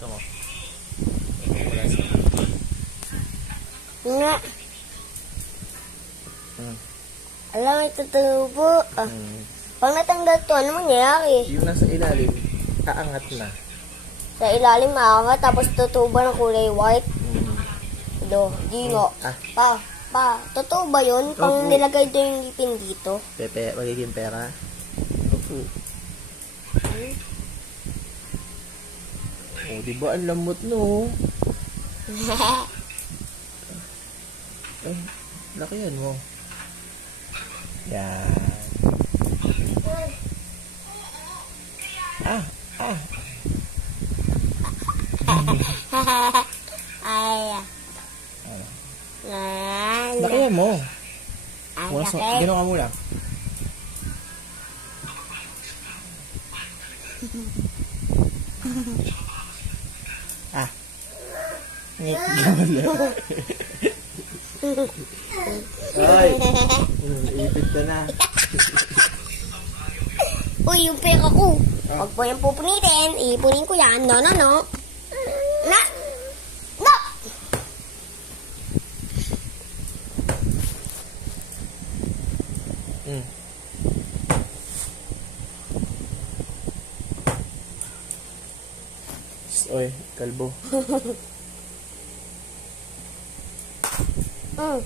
Ito mo. Wala siya. Nga. Alam, itutubo. Pag natanggal to, ano mangyayari? Yung nasa ilalim, aangat na. Sa ilalim maangat, tapos tutubo ng kulay white. Do, gingo. Totoo ba yun? Pang nilagay doon yung ngipin dito? Pepe, magiging pera. Opo. Oh, di ba ang lambot no? Eh, lakihan mo. Yan. Ay. Lakihan mo. Ay, Ginawa ka muna. Ngit gawala. Ay, ipit ka na. Uy, yung pera ko. Huwag po yung pupunitin. Ipunin ko yan. No. No. Oy, kalbo. Ayan.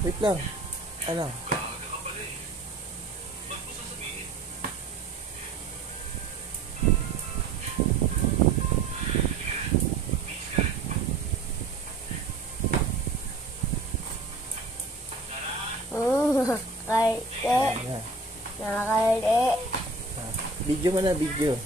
Wait lang. Ano? Nakakalte. Video mo na, video.